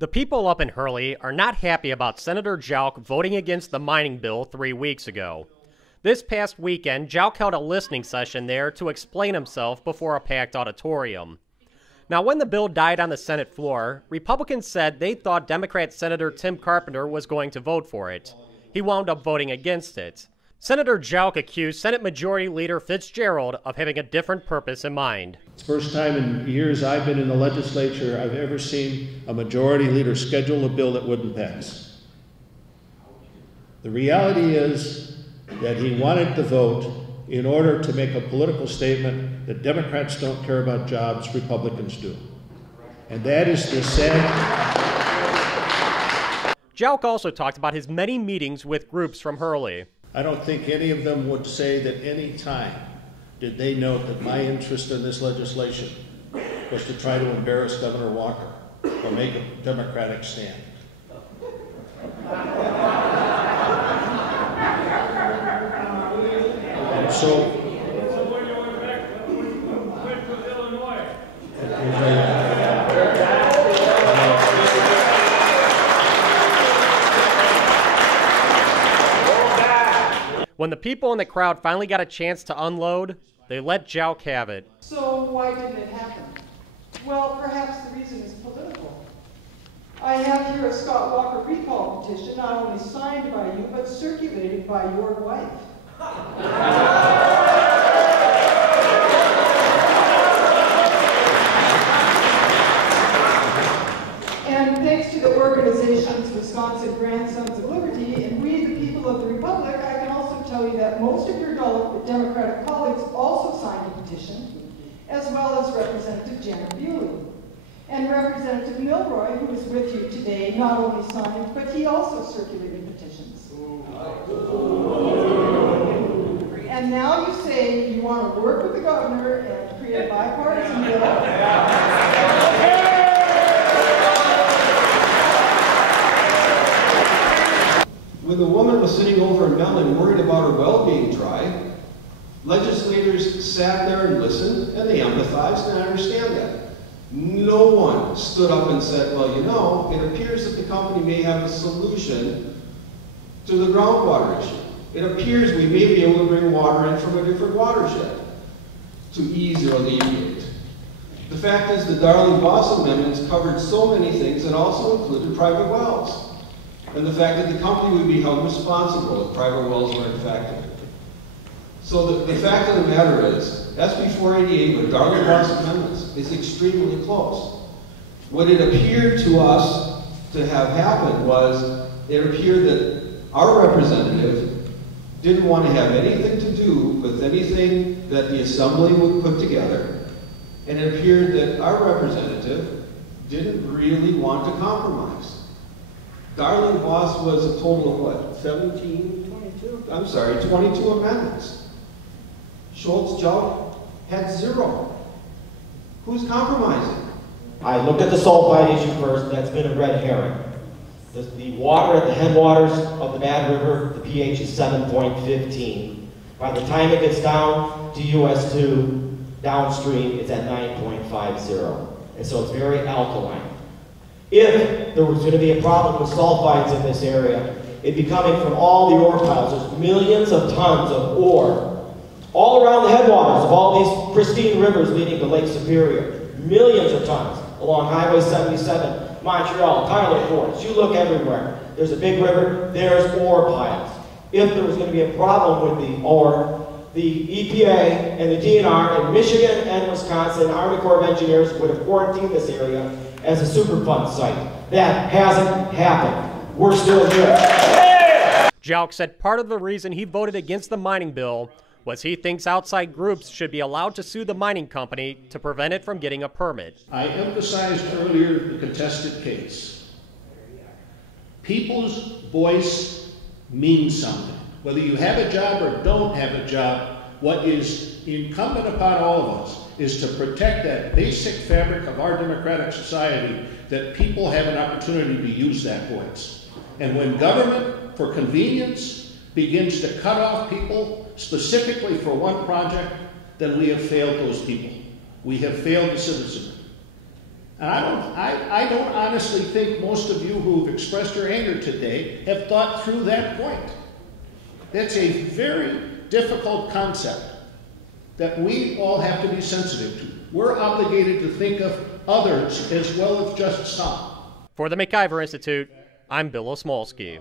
The people up in Hurley are not happy about Senator Jauch voting against the mining bill 3 weeks ago. This past weekend, Jauch held a listening session there to explain himself before a packed auditorium. Now, when the bill died on the Senate floor, Republicans said they thought Democrat Senator Tim Carpenter was going to vote for it. He wound up voting against it. Senator Jauch accused Senate Majority Leader Fitzgerald of having a different purpose in mind. It's the first time in years I've been in the legislature I've ever seen a majority leader schedule a bill that wouldn't pass. The reality is that he wanted the vote in order to make a political statement that Democrats don't care about jobs, Republicans do. And that is the sad... Jauch also talked about his many meetings with groups from Hurley. I don't think any of them would say that any time did they note that my interest in this legislation was to try to embarrass Governor Walker or make a Democratic stand. And so, when the people in the crowd finally got a chance to unload, they let Jauch have it. So why didn't it happen? Well, perhaps the reason is political. I have here a Scott Walker recall petition, not only signed by you, but circulated by your wife. And thanks to the organizations Wisconsin Grandsons of Liberty and We the People of the Republic, I can also tell you that most of your Democratic colleagues also signed a petition, as well as Representative Janet Bewley. And Representative Milroy, who is with you today, not only signed, but he also circulated petitions. And now you say you want to work with the governor and create a bipartisan bill. When the woman was sitting over in Mellon worried about her well being dry, legislators sat there and listened, and they empathized, and I understand that. No one stood up and said, well, you know, it appears that the company may have a solution to the groundwater issue. It appears we may be able to bring water in from a different watershed to ease or alleviate. The fact is the Darling-Boss amendments covered so many things and also included private wells. And the fact that the company would be held responsible if private wells were infected. So the fact of the matter is, SB 488 with Darling-Boss amendments is extremely close. What it appeared to us to have happened was, it appeared that our representative didn't want to have anything to do with anything that the Assembly would put together, and it appeared that our representative didn't really want to compromise. Darling-Boss was a total of what, 22 amendments. Schultz-Jauch had 0. Who's compromising? I looked at the sulfide issue first. That's been a red herring. The water at the headwaters of the Bad River, the pH is 7.15. By the time it gets down to US 2, downstream, it's at 9.50. And so it's very alkaline. If there was going to be a problem with sulfides in this area, it'd be coming from all the ore piles. There's millions of tons of ore all around the headwaters of all these pristine rivers leading to Lake Superior. Millions of tons along Highway 77, Montreal, Tyler Fords. You look everywhere. There's a big river, there's ore piles. If there was going to be a problem with the ore, the EPA and the DNR in Michigan and Wisconsin, Army Corps of Engineers would have quarantined this area as a Superfund site. That hasn't happened. We're still here. Jauch said part of the reason he voted against the mining bill was he thinks outside groups should be allowed to sue the mining company to prevent it from getting a permit. I emphasized earlier the contested case. People's voice means something. Whether you have a job or don't have a job, what is incumbent upon all of us is to protect that basic fabric of our democratic society, that people have an opportunity to use that voice. And when government, for convenience, begins to cut off people specifically for one project, then we have failed those people. We have failed the citizenry. And I don't honestly think most of you who've expressed your anger today have thought through that point. That's a very difficult concept that we all have to be sensitive to. We're obligated to think of others as well as just some. For the McIver Institute, I'm Bill Osmolsky.